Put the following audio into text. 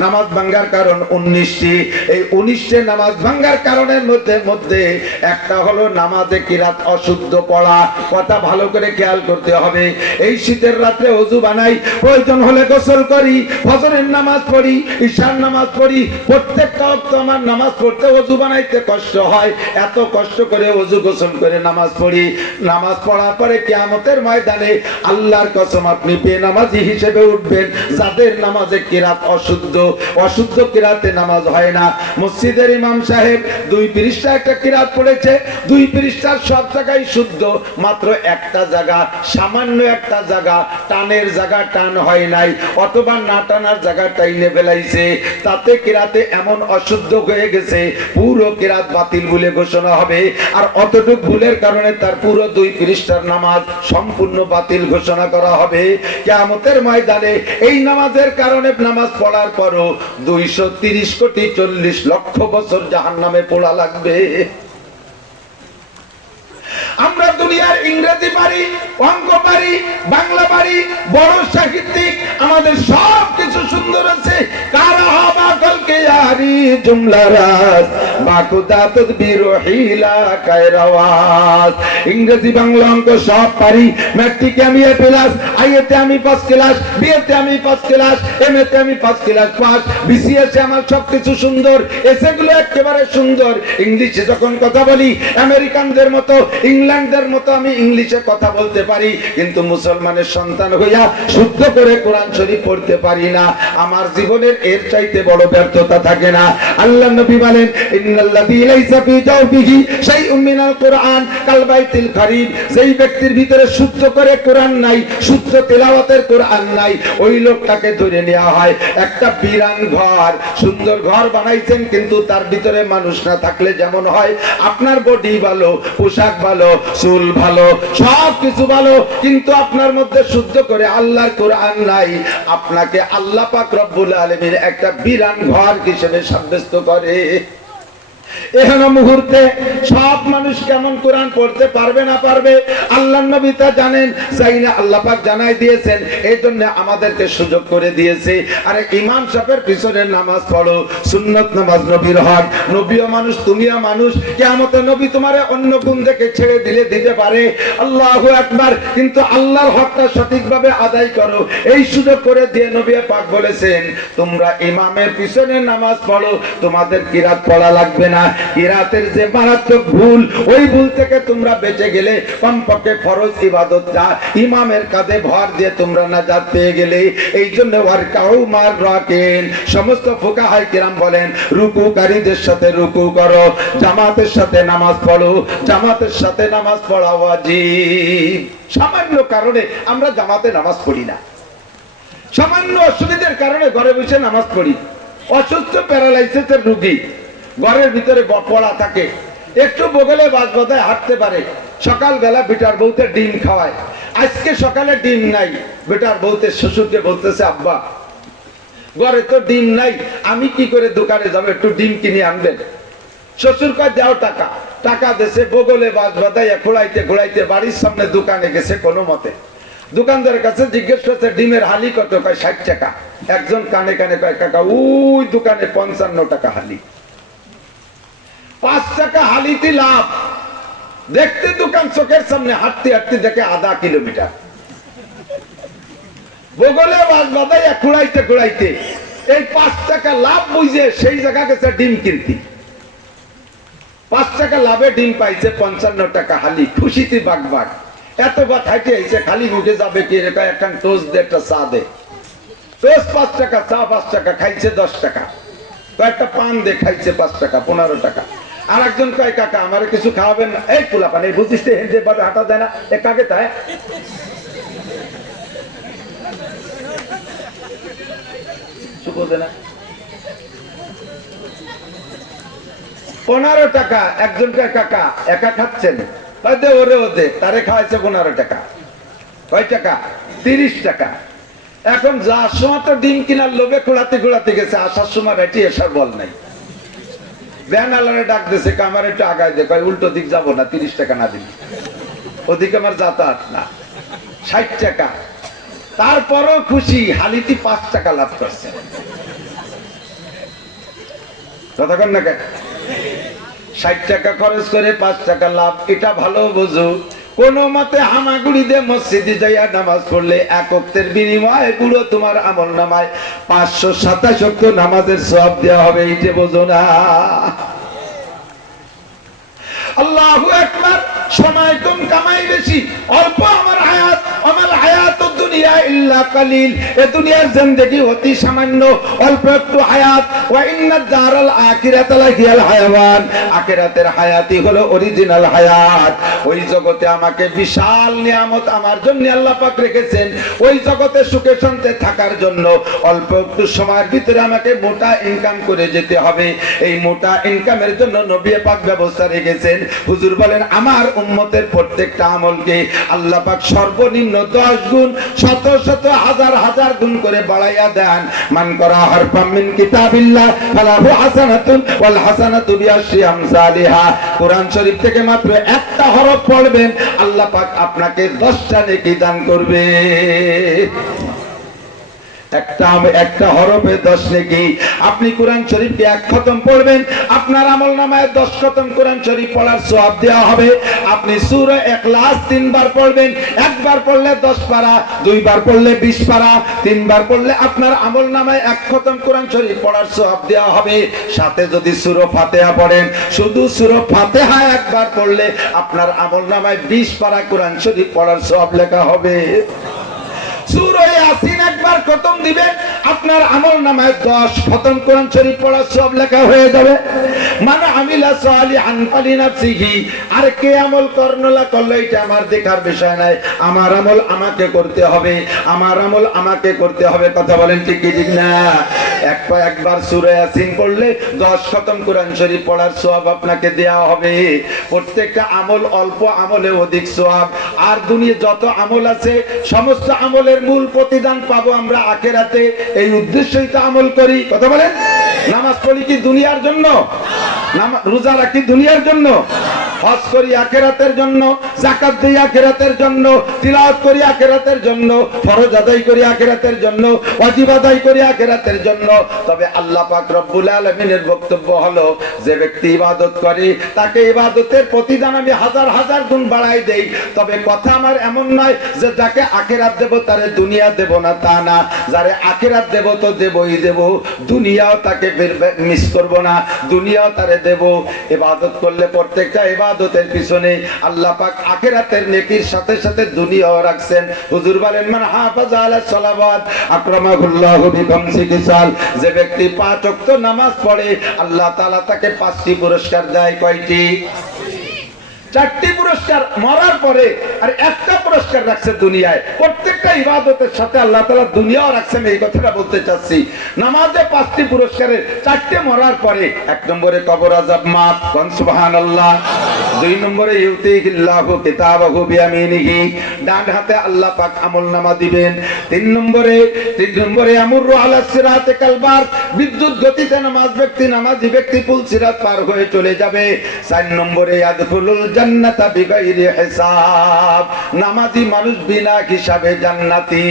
নামাজ ভাঙ্গার কারণ উনিশটি। এই উনিশটি নামাজ ভাঙ্গার কারণের মধ্যে মধ্যে একটা হলো নামাজে কিরাত অশুদ্ধ পড়া। কথা ভালো করে খেয়াল করতে হবে। এই শীতের রাত্রে অজু বানাই, প্রয়োজন হলে গোসল করি, ফজরের নামাজ পড়ি, ঈশার নামাজ পড়ি। প্রত্যেকটা অক্ত আমার নামাজ পড়তে অজু বানাইতে কষ্ট হয়। এত কষ্ট করে অজু গোসল করে নামাজ পড়ি। নামাজ পড়ার পরে কেয়ামতের ময়দানে আল্লাহর কসম আপনি বেনামাজি হিসেবে উঠবেন। যাদের নামাজে কিরাত অশুদ্ধ অশুদ্ধ কিরাতে নামাজ হয় না। মসজিদের ইমাম সাহেব দুই পৃষ্ঠা একটা কিরাত পড়েছে, দুই পৃষ্ঠার সব জায়গায় শুদ্ধ, মাত্র একটা জায়গা, সামান্য একটা জায়গা, টানের জায়গা টান হয় নাই, অথবা না টানার জায়গা টাইনে ফেলাইছে। তাতে কিরাতে এমন অশুদ্ধ হয়ে গেছে, পুরো কিরাত বাতিল বলে ঘোষণা হবে। আর অতটুক ভুলের কারণে তার পুরো দুই পৃষ্ঠার নামাজ সম্পূর্ণ বাতিল ঘোষণা করা হবে। কেয়ামতের ময়দানে এই নামাজের কারণে নামাজ পড়ার পরও দুইশো তিরিশ কোটি চল্লিশ লক্ষ বছর জাহান নামে পোড়া লাগবে। আমরা দুনিয়ার ইংরেজি পারি, অঙ্ক পারি, বাংলা পারি, বড় সাহিত্যিক, আমাদের সব কিছু সুন্দর আছে। কারা হবা? কলকে আরি তদবির হিলা ইংরেজি বাংলা অঙ্ক সব পারি আমি এ প্লাস আইএতে আমি পাস ক্লাস বিএতে আমি পাস ক্লাস এমএতে আমি পাস। ক্লাস পাস বিসিএস আমার সুন্দর একেবারে সুন্দর। ইংলিশে যখন কথা বলি, আমেরিকানদের মতো ইংল্যান্ডের মতো আমি ইংলিশে কথা বলতে পারি, কিন্তু মুসলমানের সন্তান হইয়া শুদ্ধ করে কোরআন শরীফ পড়তে পারি না। আমার জীবনের এর চাইতে বড় ব্যর্থতা থাকে না। আল্লাহ নবী বলেন কোরআন ব্যক্তির ভিতরে করে কোরআন নাই তেলাওয়াতের কোরআন নাই, ওই লোকটাকে ধরে নেওয়া হয় একটা বিরান ঘর। সুন্দর ঘর বানাইছেন, কিন্তু তার ভিতরে মানুষ না থাকলে যেমন হয়। আপনার বডি ভালো, পোশাক ভালো, চুল ভালো, সব কিছু ভালো, কিন্তু আপনার মধ্যে শুদ্ধ করে আল্লাহর কোরআন নাই। আপনাকে আল্লাহ পাক রব্বুল আলামিন একটা বিরান ঘর হিসেবে সাব্যস্ত করে? এখানে মুহূর্তে সব মানুষ কেমন কোরআন পড়তে পারবে না পারবে? আল্লাহ নবী তা জানেন জানাই দিয়েছেন, এই জন্য আমাদেরকে সুযোগ করে দিয়েছে। ইমাম নামাজ পড়ো, সুন্নত নামাজ নবীর হক। মানুষ, তুমিও মানুষ। নবী তোমারে অন্য গুণ দেখে ছেড়ে দিলে দিতে পারে। আল্লাহ একবার কিন্তু আল্লাহর হকটা সঠিকভাবে আদায় করো। এই সুযোগ করে দিয়ে নবী পাক বলেছেন, তোমরা ইমামের পিছনে নামাজ পড়ো, তোমাদের কিরাত পড়া লাগবে না। কিরাতের যে মারাত্মক ভুল, ওই ভুল থেকে তোমরা বেঁচে গেলে কমপক্ষে ফরজ ইমামের কাঁধে ভর দিয়ে তোমরা নাজাত পেয়ে গেলে, এই জন্য ওয়ারকাউ মার রাকেন সমস্ত কিরাম বলেন, রুকুকারীদের সাথে রুকু করো, জামাতের সাথে নামাজ পড়ো, জামাতের সাথে নামাজ পড়া ওয়াজিব। সামান্য কারণে আমরা জামাতে নামাজ পড়ি না। সামান্য অসুবিধার কারণে ঘরে বসে নামাজ পড়ি। অসুস্থ প্যারালাইসিসের রুগী। ঘরের ভিতরে পড়া থাকে। একটু বগলে বাজায় হাঁটতে পারে। সকালবেলা বেটার বউতে ডিম খাওয়ায়। আজকে সকালে ডিম নাই। বেটার বউতে শ্বশুরকে বলতেছে, আব্বা, ঘরে তো ডিম নাই। আমি কি করে দোকানে যাব? একটু ডিম কিনে আনবেন। শ্বশুর কয় যাও টাকা। টাকা দেশে বগলে বাজ বাদাইয়া খোড়াইতে খোড়াইতে বাড়ির সামনে দোকানে গেছে কোনো মতে। দোকানদারের কাছে জিজ্ঞেস করছে, ডিমের হালি কত? কয়, ষাট টাকা। একজন কানে কানে কয়, কাকা, ওই দোকানে পঞ্চান্ন টাকা হালি। পাঁচ টাকা হালিতে লাভ। দেখতে দোকান চোখের সামনে, হাঁটতে হাঁটতে দেখে আধা কিলোমিটার। বগলে খুঁড়াইতে খুঁড়াইতে এই পাঁচ টাকা লাভ বুঝে সেই জায়গা গেছে ডিম কিনতে। পাঁচ টাকা লাভে ডিম পাইছে পঞ্চান্ন টাকা হালি। খুশিতে বাঘ বাঘ। এত বাদ হাইটে আইছে, খালি মুখে যাবে কি রেখা একখান টোস দে, একটা চা দে। টোস্ট পাঁচ টাকা, চা পাঁচ টাকা, খাইছে দশ টাকা। কয়েকটা পান দে, খাইছে পাঁচ টাকা, পনেরো টাকা। একজন কয়, কাকা, আমার কিছু খাওয়াবেন? এই পোলা পানি বুঝিস হেঁটে দেয় না, এ কাকে তাই পনেরো টাকা। একজনকে কাকা, একা খাচ্ছেন? ওরে ওদে তারে খাওয়াইছে পনেরো টাকা। কয় টাকা? তিরিশ টাকা। এখন যার সময় তো ডিম কিনার লোভে খোলাতে খোলাতে গেছে, আসার সময় রেটি এসার বল নাই। ভ্যান আলারে ডাক দিছে কামার একটু আগায় দে? কয়, উল্টো দিক যাব না, তিরিশ টাকা না দিবি। ওদিকে আমার যাতায়াত না, ষাট টাকা। তারপরও খুশি হালিটি পাঁচ টাকা লাভ করছে। ততক্ষণ না কেন? ষাট টাকা খরচ করে পাঁচ টাকা লাভ, এটা ভালো বোঝো। কোন মতে হামাগুড়ি দিয়ে মসজিদে যাইয়া নামাজ পড়লে এক বিনিময়ে পুরো তোমার আমল নামায় পাঁচশো সাতাশ অক্ত নামাজের সব দেওয়া হবে এই যে বোঝো না। আল্লাহ একবার সময় কম কামাই বেশি, অল্প আমার হায়াত আমার হায়াত বিশাল নিয়ামত আমার জন্য আল্লাহ রেখেছেন। ওই জগতে সুখে শান্তি থাকার জন্য অল্প একটু সময়ের ভিতরে আমাকে মোটা ইনকাম করে যেতে হবে। এই মোটা ইনকামের জন্য নবী পাক ব্যবস্থা রেখেছেন। হুজুর বলেন, আমার উম্মতের প্রত্যেকটা আমলকে আল্লাহ পাক সর্বনিম্ন দশ গুণ শত শত হাজার হাজার গুণ করে বাড়াইয়া দেন। মান করা হরফাম মিন কিতাবিল্লাহ, ফালাহু হাসানাতুন ওয়াল হাসানাতু শরীফ থেকে মাত্র একটা হরফ পড়বেন, আল্লাহ পাক আপনাকে 10টা নেকি দান করবে। একটা একটা হরফে দশ নেকি। আপনি কোরআন শরীফকে এক খতম পড়বেন। আপনার আমল নামায় দশ খতম কোরআন শরীফ পড়ার সব দেওয়া হবে। আপনি সুর এখলাস তিনবার পড়বেন। একবার পড়লে দশ পারা, দুইবার পড়লে বিশ পারা, তিনবার পড়লে আপনার আমল নামায় এক খতম কোরআন শরীফ পড়ার সব দেওয়া হবে। সাথে যদি সুর ফাতেহা পড়েন, শুধু সুর ফাতেহা একবার পড়লে আপনার আমল নামায় বিশ পারা কোরআন শরীফ পড়ার সব লেখা হবে। সূরা ইয়াসিন একবার, খতম আপনার আমল নামায় 10 খতম পড়া সব লেখা হয়ে যাবে। মানে আমিলা সালিহান ফালিনাফসিহি আর কে আমল করনলা করলে, এটা আমার দেখার বিষয় নাই। আমার আমল আমাকে করতে হবে। আমার আমল আমাকে করতে হবে। কথা বলেন ঠিক ঠিক না? এক পা একবার সূরা ইয়াসিন পড়লে 10 খতম, কোরআন শরীফ পড়ার আপনাকে হবে। প্রত্যেকটা আমল অল্প আমলে অধিক সওয়াব। আর দুনিয়া যত আমল আছে, সমস্ত আমলের মূল প্রতিদান পাবো আমরা আখেরাতে। এই উদ্দেশ্যই তো আমল করি। কথা বলেন? নামাজ পড়ি কি দুনিয়ার জন্য? রোজা রাখি দুনিয়ার জন্য? হজ করি আখেরাতের জন্য জাকাত দিই আখেরাতের জন্য, তিলাওয়াত করি আখেরাতের জন্য, ফরজ আদায় করি আখেরাতের জন্য, ওয়াজিব আদায় করি আখেরাতের জন্য। তবে আল্লাহ পাক রব্বুল আলামিনের বক্তব্য হলো, যে ব্যক্তি ইবাদত করে, তাকে ইবাদতের প্রতিদান আমি হাজার হাজার গুণ বাড়াই দেই। তবে কথা আমার এমন নয় যে যাকে আখেরাত দেব তারে দুনিয়া দেব না, তা না। যারে আখেরাত দেব তো দেবই দেব। দুনিয়াও তাকে মিস করব না। দুনিয়াও তারে দেব। ইবাদত করলে প্রত্যেকটা ইবাদতের পিছনে আল্লাহ পাক আখেরাতের নেকির সাথে সাথে দুনিয়াও রাখছেন। হুজুর বলেন, মান হাফাজ আলা সালাওয়াত আকরামাহুল্লাহু বিখামসি কিসাল। যে ব্যক্তি পাঁচ ওয়াক্ত নামাজ পড়ে, আল্লাহ তাআলা তাকে পাঁচটি পুরস্কার দেয়। কয়টি? চারটি পুরস্কার মরার পরে আর একটা পুরস্কার রাখছে দুনিয়ায়। প্রত্যেকটা ইবাদতের সাথে আল্লাহ তালা দুনিয়াও রাখছেন, এই কথাটা বলতে চাচ্ছি। নামাজে পাঁচটি পুরস্কারের চারটে মরার পরে, এক নম্বরে কবর আজাব মাফ কন সুবহানাল্লাহ। দুই নম্বরে ইউতিহিল্লাহু ডান হাতে আল্লাহ পাক দিবেন। তিন নম্বরে তিন নম্বরে সিরাতে কালবার বিদ্যুৎ গতিতে নামাজ ব্যক্তি, নামাজি ব্যক্তি পুল সিরাত পার হয়ে চলে যাবে। চার নম্বরে, ইয়াদখুলুল জান্নাতা বিগাইরি হিসাব, নামাজি মানুষ বিনা হিসাবে জান্নাতি।